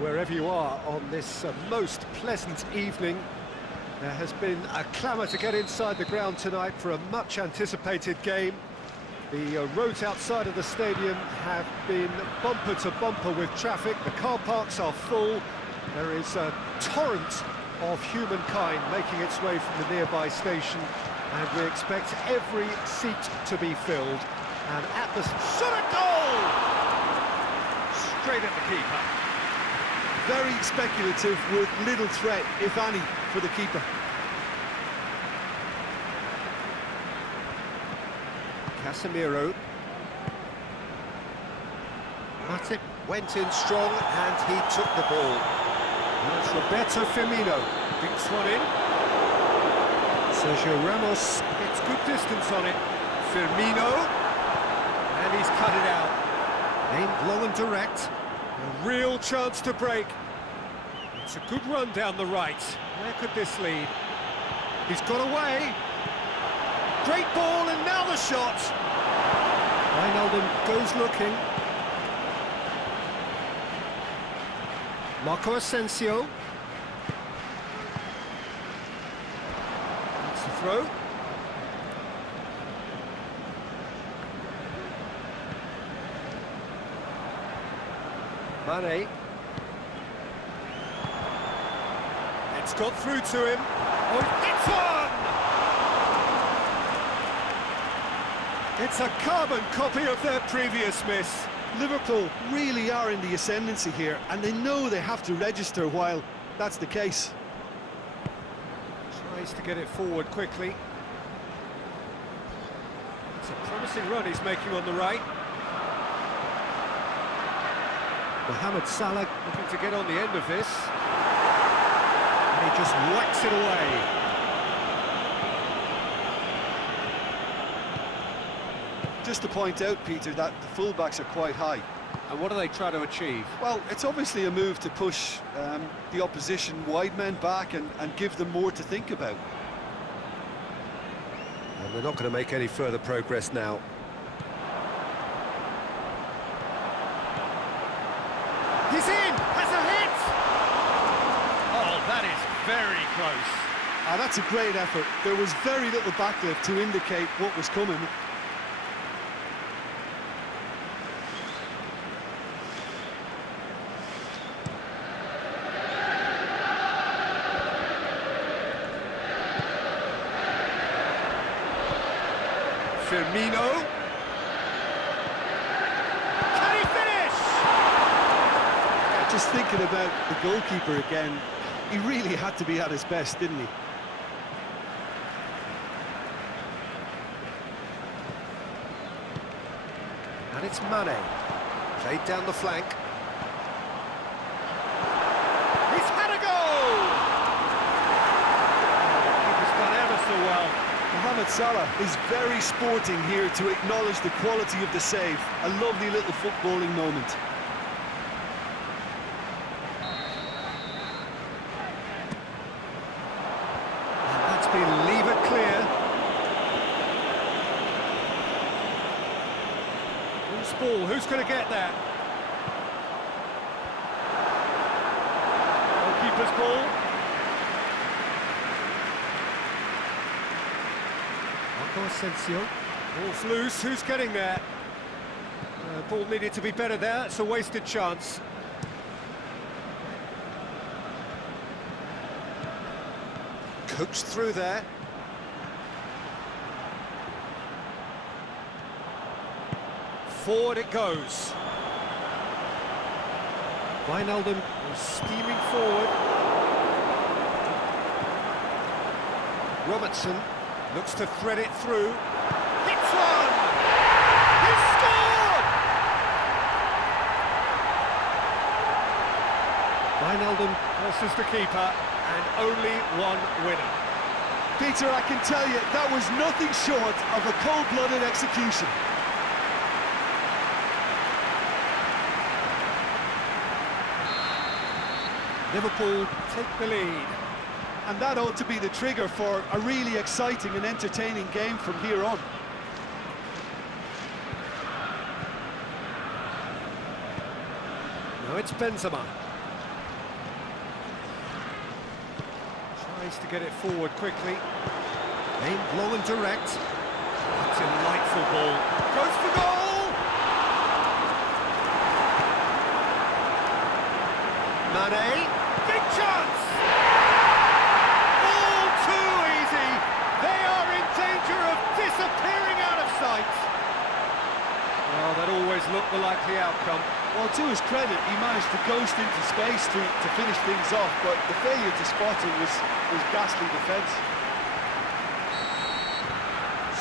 wherever you are on this most pleasant evening. There has been a clamour to get inside the ground tonight for a much-anticipated game. The roads outside of the stadium have been bumper to bumper with traffic. The car parks are full. There is a torrent of humankind making its way from the nearby station, and we expect every seat to be filled. And at the shot, a goal! Straight at the keeper. Very speculative with little threat, if any, for the keeper. Casemiro. Matip went in strong and he took the ball. That's Roberto Firmino. Dinks one in. Sergio Ramos gets good distance on it. Firmino. And he's cut it out. Aimed low and direct. A real chance to break. It's a good run down the right. Where could this lead? He's got away. Great ball, and now the shot. Wijnaldum goes looking. Marco Asensio. That's the throw. Mane. It's got through to him. Oh, it's on! It's a carbon copy of their previous miss. Liverpool really are in the ascendancy here, and they know they have to register while that's the case. Tries to get it forward quickly. It's a promising run he's making on the right. Mohamed Salah looking to get on the end of this. And he just whacks it away. Just to point out, Peter, that the fullbacks are quite high. And what do they try to achieve? Well, it's obviously a move to push the opposition wide men back and give them more to think about. And they're not going to make any further progress now. He's in! Has a hit! Oh, that is very close. That's a great effort. There was very little backlift to indicate what was coming. Firmino. Can he finish? Just thinking about the goalkeeper again, he really had to be at his best, didn't he? And it's Mane. Played down the flank. He's had a goal! The keeper's done ever so well. Mohamed Salah is very sporting here to acknowledge the quality of the save. A lovely little footballing moment. And that's been levered clear. Loose ball, who's going to get that? Goalkeeper's ball. Marco Asensio. Ball's loose, who's getting there? Ball needed to be better there, it's a wasted chance. Coached through there. Forward it goes. Wijnaldum is steaming forward. Robertson looks to thread it through. Hits one! He scored! Wijnaldum versus the keeper, and only one winner. Peter, I can tell you, that was nothing short of a cold-blooded execution. Liverpool take the lead. And that ought to be the trigger for a really exciting and entertaining game from here on. Now it's Benzema. Tries to get it forward quickly. Aimed low and direct. Delightful ball. Goes for goal! Mane. Big chance! All too easy. They are in danger of disappearing out of sight. Well, that always looked the likely outcome. Well, to his credit, he managed to ghost into space to finish things off, but the failure to spot it was ghastly defence.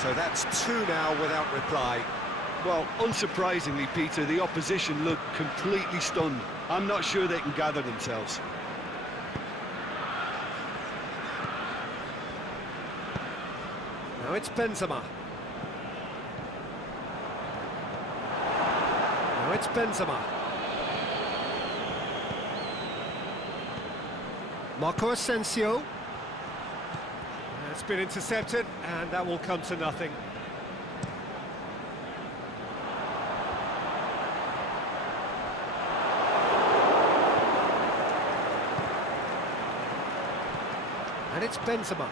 So that's two now without reply. Well, unsurprisingly, Peter, the opposition looked completely stunned. I'm not sure they can gather themselves. Now it's Benzema. Now it's Benzema. Marco Asensio. It's been intercepted, and that will come to nothing. And it's Benzema.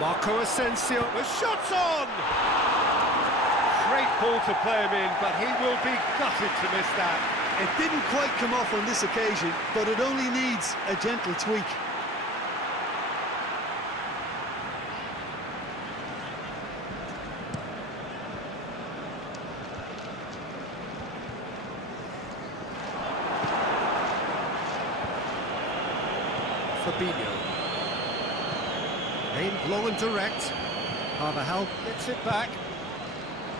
Marco Asensio. The shot's on! Great ball to play him in, but he will be gutted to miss that. It didn't quite come off on this occasion, but it only needs a gentle tweak. Fabinho. Aimed low and direct. Carvajal gets it back.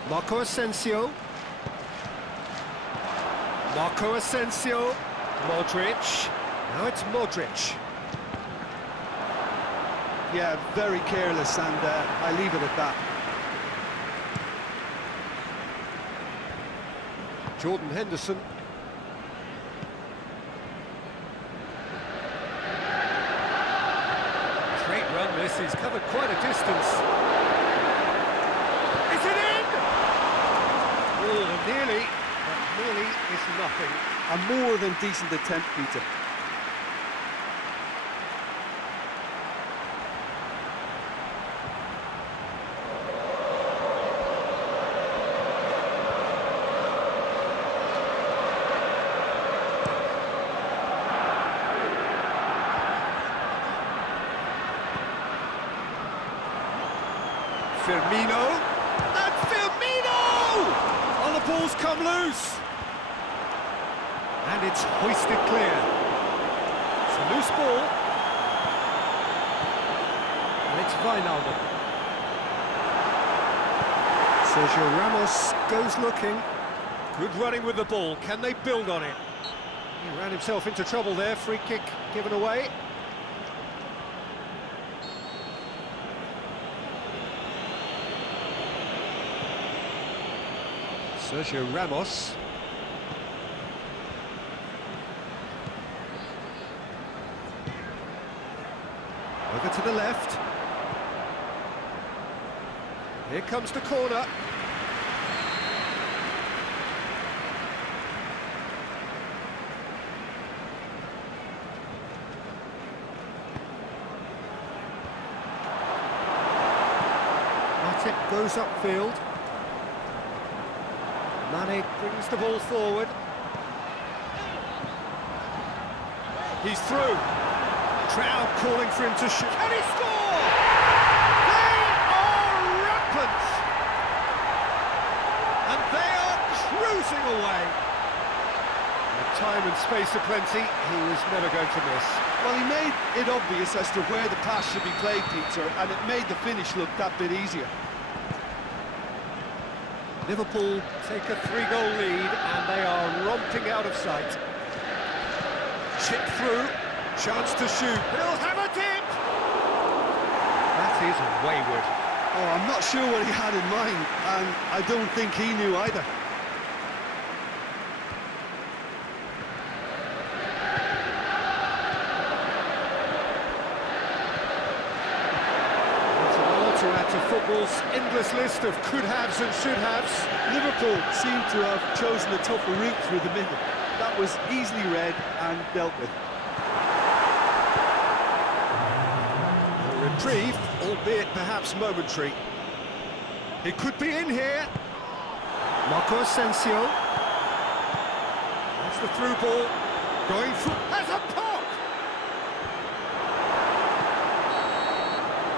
Marco Asensio. Marco Asensio. Modric. Now it's Modric. Yeah, very careless, and I leave it at that. Jordan Henderson. Great run this, he's covered quite a distance. Is it in? Oh, nearly, but nearly is nothing. A more than decent attempt, Peter. Firmino, and Firmino! Oh, the ball's come loose. And it's hoisted clear. It's a loose ball. And it's Wijnaldum. Sergio Ramos goes looking. Good running with the ball. Can they build on it? He ran himself into trouble there. Free kick given away. Sergio Ramos. Over to the left. Here comes the corner. Matip goes upfield. Mane brings the ball forward. He's through. Crowd calling for him to shoot. Can he score? They are rampant! And they are cruising away. With time and space aplenty, he was never going to miss. Well, he made it obvious as to where the pass should be played, Peter, and it made the finish look that bit easier. Liverpool take a 3-goal lead and they are romping out of sight. Chip through, chance to shoot. He'll have a dip! That is wayward. Oh, I'm not sure what he had in mind, and I don't think he knew either. To add to football's endless list of could-haves and should-haves. Liverpool seem to have chosen a tougher route through the middle. That was easily read and dealt with. reprieve, albeit perhaps momentary. He could be in here. Marco Asensio. That's the through ball. Going through. Has a pop!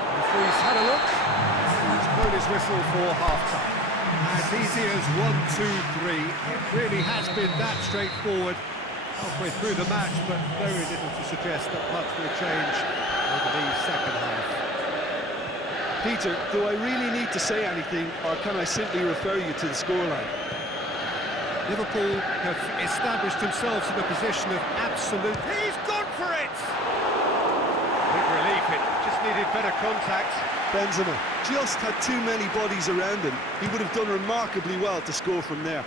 The referee's had a look. He's blown his whistle for half-time. As easy as 1, 2, 3. It really has been that straightforward halfway through the match, but very little to suggest that much will change over the second half. Peter, do I really need to say anything, or can I simply refer you to the scoreline? Liverpool have established themselves in a position of absolute... He's gone for it! Big relief, it just needed better contact. Benzema just had too many bodies around him. He would have done remarkably well to score from there.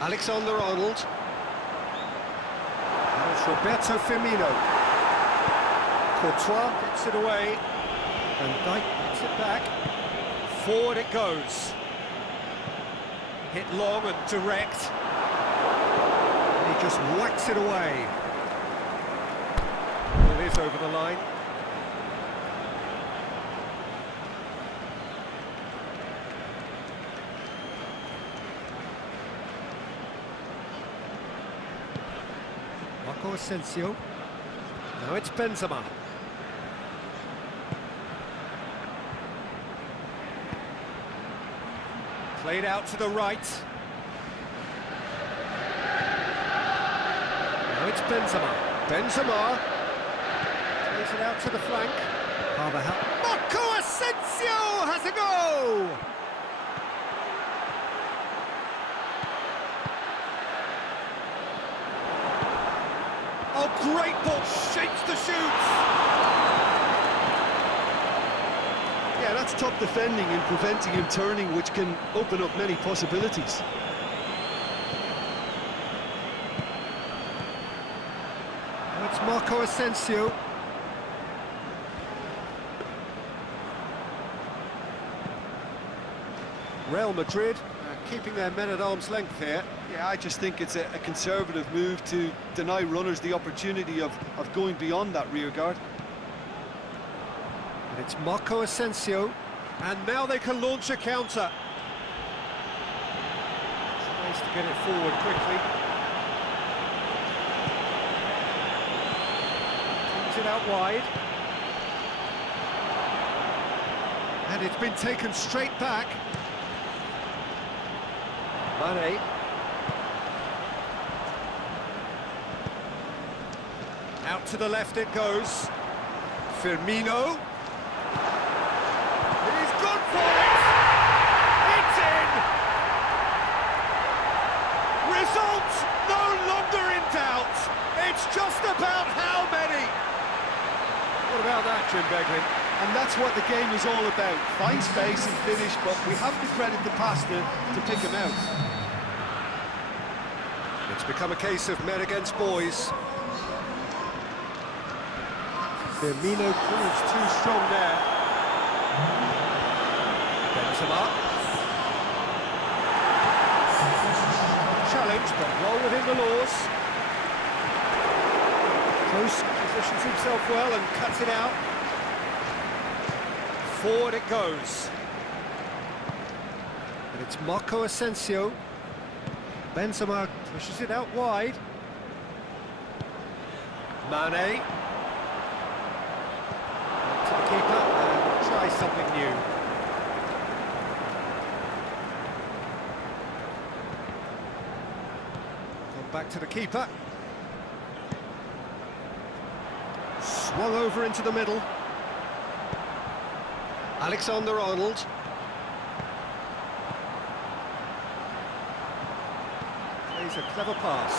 Alexander-Arnold. That's Roberto Firmino. Courtois gets it away. Van Dijk gets it back. Forward it goes. Hit long and direct. And he just whacks it away. It is over the line. Marco Asensio. Now it's Benzema. Played out to the right. Now it's Benzema. Benzema. Plays it out to the flank. Carvajal. Marco Asensio has a go! Oh, great ball, shapes the shoots! Yeah, that's top defending and preventing him turning, which can open up many possibilities. Now it's Marco Asensio. Real Madrid keeping their men at arm's length here. Yeah, I just think it's a conservative move to deny runners the opportunity of going beyond that rear guard. And it's Marco Asensio, and now they can launch a counter. Tries to get it forward quickly. Brings it out wide. And it's been taken straight back. Mane. Out to the left it goes. Firmino. He's gone for it! It's in! Result no longer in doubt. It's just about how many? What about that, Jim Beglin? And that's what the game is all about. Find space and finish, but we have to credit the passer to pick him out. It's become a case of men against boys. Firmino proves too strong there. Benzema. Challenge, but well within the laws. Close positions himself well and cuts it out. Forward it goes. And it's Marco Asensio. Benzema pushes it out wide. Mane. To the keeper and try something new. Come back to the keeper. Swung over into the middle. Alexander-Arnold. Plays a clever pass.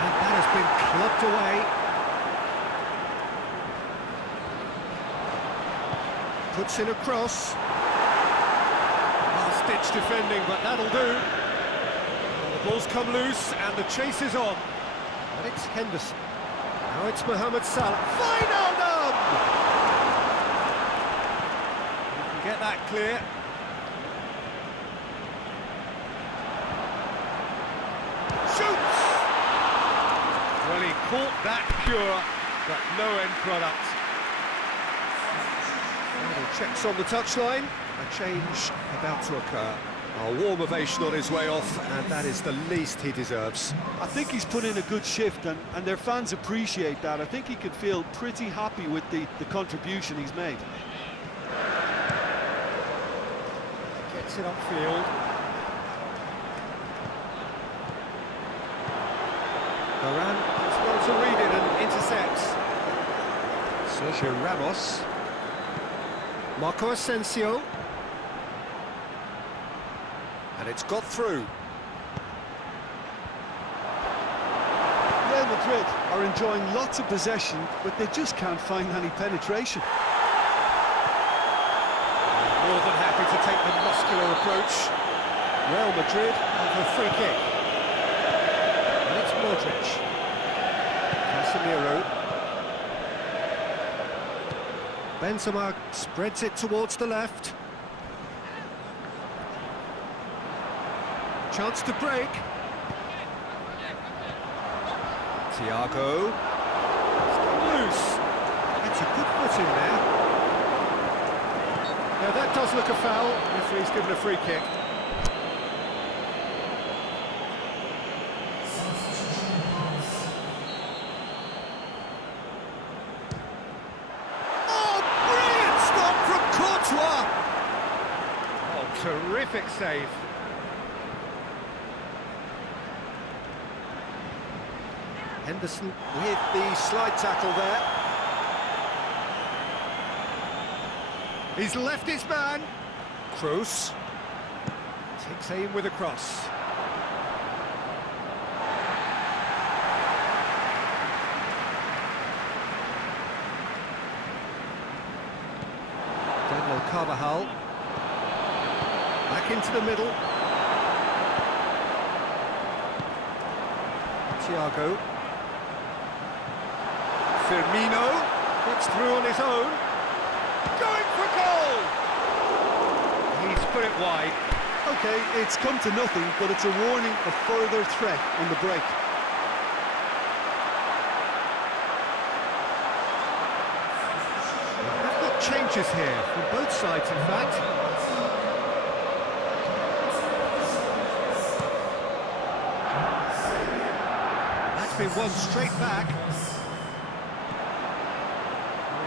And that has been clubbed away. Puts in a cross. Last-ditch defending, but that'll do. And the ball's come loose, and the chase is on. And it's Henderson. Now it's Mohamed Salah. Wijnaldum! Get that clear. Shoots! Well, he caught that cure, but no end product. Final checks on the touchline. A change about to occur. A warm ovation on his way off, and that is the least he deserves. I think he's put in a good shift, and their fans appreciate that. I think he can feel pretty happy with the contribution he's made. Gets it upfield. Varane is well to read it and intercepts. Sergio Ramos. Marco Asensio. And it's got through. Real Madrid are enjoying lots of possession, but they just can't find any penetration. More than happy to take the muscular approach. Real Madrid have a free kick. And it's Modric. Casemiro. Benzema spreads it towards the left. Chance to break. Thiago. It's got loose. It's a good foot in there. Now that does look a foul. Referee's given a free kick. Oh, brilliant stop from Courtois! Oh, terrific save. Henderson with the slide tackle there. He's left his man. Kroos takes aim with a cross. Daniel Carvajal. Back into the middle. Thiago. Firmino gets through on his own. Going for goal! He's put it wide. Okay, it's come to nothing, but it's a warning of further threat on the break. We've got changes here from both sides, in fact. That's been won straight back.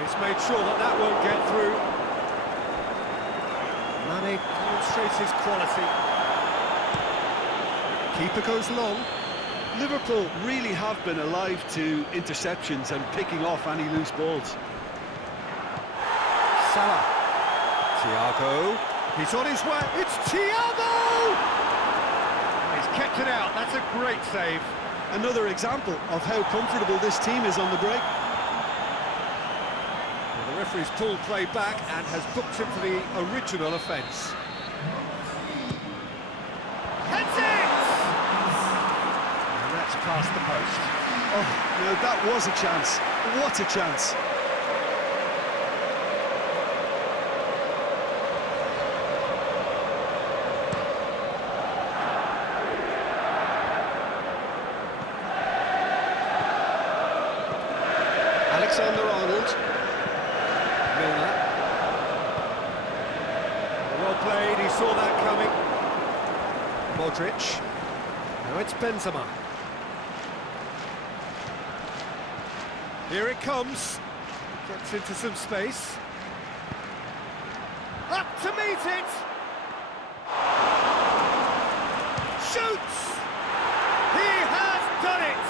He's made sure that that won't get through. Mane demonstrates his quality. Keeper goes long. Liverpool really have been alive to interceptions and picking off any loose balls. Salah. Thiago. He's on his way. It's Thiago! He's kept it out. That's a great save. Another example of how comfortable this team is on the break. The referee's pulled play back and has booked him for the original offence. Heads it! And that's past the post. Oh, no, that was a chance. What a chance. Alexander-Arnold. Milner. Well played, he saw that coming. Modric. Now it's Benzema. Here it comes. Gets into some space. Up to meet it! Shoots! He has done it!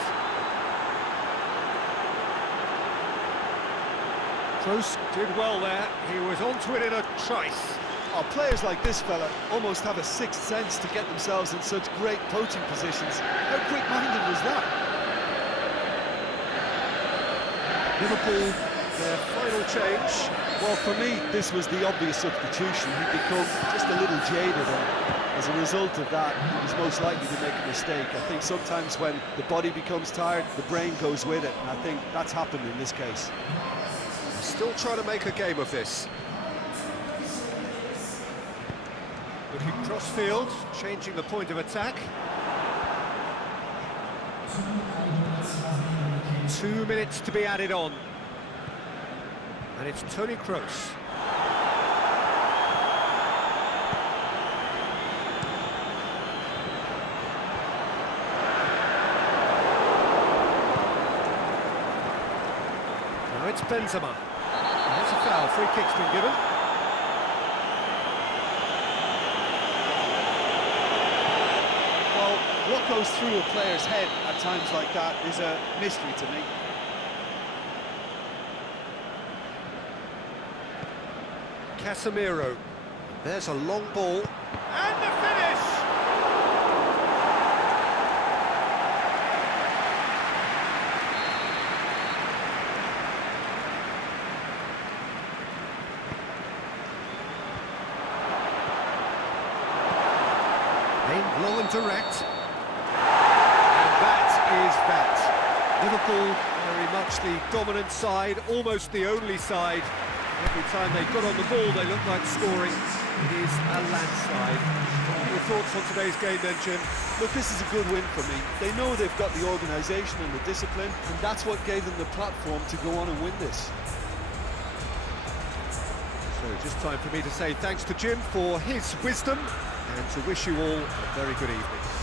Kroos did well there. He was onto it in a trice. Oh, players like this fella almost have a sixth sense to get themselves in such great poaching positions. How quick-minded was that? Liverpool, their final change. Well, for me, this was the obvious substitution. He'd become just a little jaded, and as a result of that, he was most likely to make a mistake. I think sometimes when the body becomes tired, the brain goes with it, and I think that's happened in this case. Still trying to make a game of this. Looking cross-field, changing the point of attack. 2 minutes to be added on. And it's Toni Kroos. Now it's Benzema. That's a foul, free kick's been given. Well, what goes through a player's head at times like that is a mystery to me. Casemiro. There's a long ball. And the finish! Aimed low and direct. And that is that. Liverpool very much the dominant side, almost the only side. Every time they got on the ball, they looked like scoring. It is a landslide. What are your thoughts on today's game then, Jim? Look, this is a good win for me. They know they've got the organisation and the discipline, and that's what gave them the platform to go on and win this. So just time for me to say thanks to Jim for his wisdom and to wish you all a very good evening.